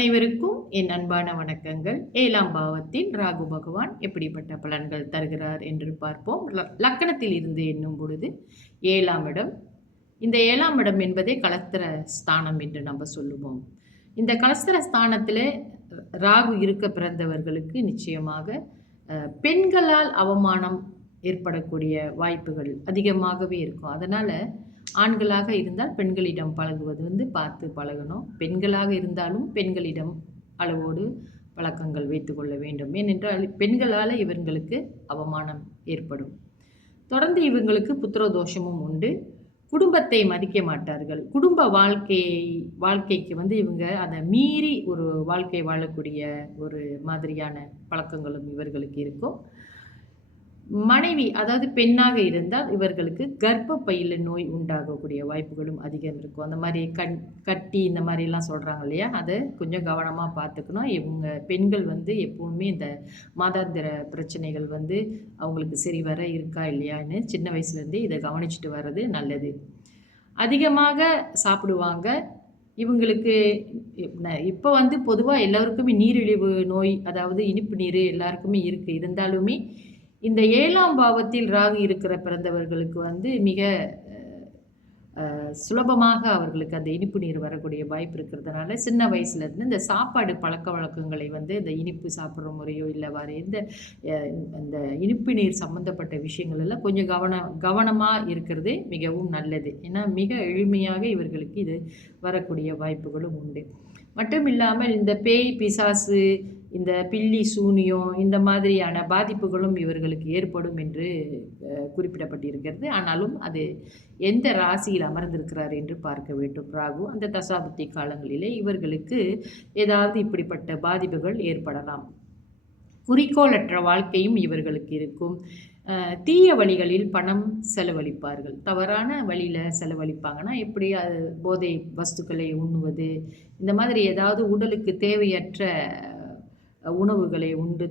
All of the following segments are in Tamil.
அனைவருக்கும் என் அன்பான வணக்கங்கள். 7ஆம் பாவத்தில் ராகு பகவான் எப்படிப்பட்ட பலன்கள் தருகிறார் என்று பார்ப்போம். லக்கணத்தில் இருந்து எண்ணும் பொழுது 7ஆம் இடம். இந்த 7ஆம் இடம் என்பதே கலஸ்திர ஸ்தானம் என்று நம்ம சொல்லுவோம். இந்த கலஸ்திர ஸ்தானத்தில் ராகு இருக்க பிறந்தவர்களுக்கு நிச்சயமாக பெண்களால் அவமானம் ஏற்படக்கூடிய வாய்ப்புகள் அதிகமாகவே இருக்கும். அதனால் ஆண்களாக இருந்தால் பெண்களிடம் பழகுவது பார்த்து பழகணும். பெண்களாக இருந்தாலும் பெண்களிடம் அளவோடு பழக்கங்கள் வைத்துக்கொள்ள வேண்டும். ஏனென்றால் பெண்களால் இவர்களுக்கு அவமானம் ஏற்படும். தொடர்ந்து இவங்களுக்கு புத்திரதோஷமும் உண்டு. குடும்பத்தை மதிக்க மாட்டார்கள். குடும்ப வாழ்க்கைக்கு இவங்க அதை மீறி ஒரு வாழ்க்கை வாழக்கூடிய ஒரு மாதிரியான பழக்கங்களும் இவர்களுக்கு இருக்கும். மனைவி அதாவது பெண்ணாக இருந்தால் இவர்களுக்கு கர்ப்பப்பையில் நோய் உண்டாகக்கூடிய வாய்ப்புகளும் அதிகம் இருக்கும். அந்த மாதிரி கட்டி இந்த மாதிரிலாம் சொல்கிறாங்க இல்லையா, அதை கொஞ்சம் கவனமாக பார்த்துக்கணும். இவங்க பெண்கள் எப்பவுமே இந்த மாதாந்திர பிரச்சனைகள் அவங்களுக்கு சரி வர இருக்கா இல்லையான்னு சின்ன வயசுலேருந்தே இதை கவனிச்சுட்டு வர்றது நல்லது. அதிகமாக சாப்பிடுவாங்க. இவங்களுக்கு இப்போ பொதுவாக எல்லாருக்குமே நீரிழிவு நோய், அதாவது இனிப்பு நீர் எல்லாருக்குமே இருக்குது. இருந்தாலுமே இந்த 7ஆம் பாவத்தில் ராகு இருக்கிற பிறந்தவர்களுக்கு மிக சுலபமாக அவர்களுக்கு அந்த இனிப்பு நீர் வரக்கூடிய வாய்ப்பு இருக்கிறதுனால சின்ன வயசுலேருந்து இந்த சாப்பாடு பழக்க வழக்கங்களை இந்த இனிப்பு சாப்பிட்ற முறையோ இல்லை வேறு இந்த இனிப்பு நீர் சம்மந்தப்பட்ட விஷயங்கள் எல்லாம் கொஞ்சம் கவனமாக இருக்கிறது மிகவும் நல்லது. ஏன்னா மிக எளிமையாக இவர்களுக்கு இது வரக்கூடிய வாய்ப்புகளும் உண்டு. மட்டும் இல்லாமல் இந்த பேய் பிசாசு, இந்த பில்லி சூனியம் இந்த மாதிரியான பாதிப்புகளும் இவர்களுக்கு ஏற்படும் என்று குறிப்பிடப்பட்டிருக்கிறது. ஆனாலும் அது எந்த ராசியில் அமர்ந்திருக்கிறார் என்று பார்க்க வேண்டும். ராகு அந்த தசாபுத்தி காலங்களிலே இவர்களுக்கு ஏதாவது இப்படிப்பட்ட பாதிப்புகள் ஏற்படலாம். குறிக்கோளற்ற வாழ்க்கையும் இவர்களுக்கு இருக்கும். தீய வழிகளில் பணம் செலவழிப்பார்கள். தவறான வழியில் செலவழிப்பாங்கன்னா எப்படி, அது போதை வஸ்துக்களை உண்ணுவது, இந்த மாதிரி ஏதாவது உடலுக்கு தேவையற்ற உணவுகளை உண்டு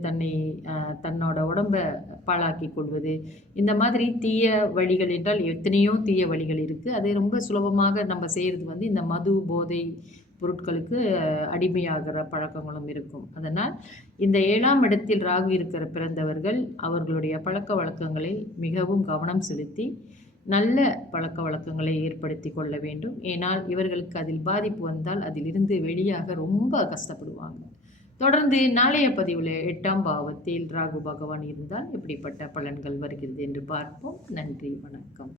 தன்னோட உடம்பை பாழாக்கி கொள்வது, இந்த மாதிரி தீய வழிகள் என்றால் எத்தனையோ தீய வழிகள் இருக்குது. அதை ரொம்ப சுலபமாக நம்ம செய்கிறது இந்த மது போதை பொருட்களுக்கு அடிமையாகிற பழக்கங்களும் இருக்கும். அதனால் இந்த 7ஆம் இடத்தில் ராகு இருக்கிற பிறந்தவர்கள் அவர்களுடைய பழக்க வழக்கங்களை மிகவும் கவனம் செலுத்தி நல்ல பழக்க வழக்கங்களை ஏற்படுத்தி கொள்ள வேண்டும். ஏனால் இவர்களுக்கு அதில் பாதிப்பு வந்தால் அதிலிருந்து வெளியாக ரொம்ப கஷ்டப்படுவாங்க. தொடர்ந்து நாளைய பதிவில் 8ஆம் பாவத்தில் ராகு பகவான் இருந்தால் எப்படிப்பட்ட பலன்கள் வருகிறது என்று பார்ப்போம். நன்றி, வணக்கம்.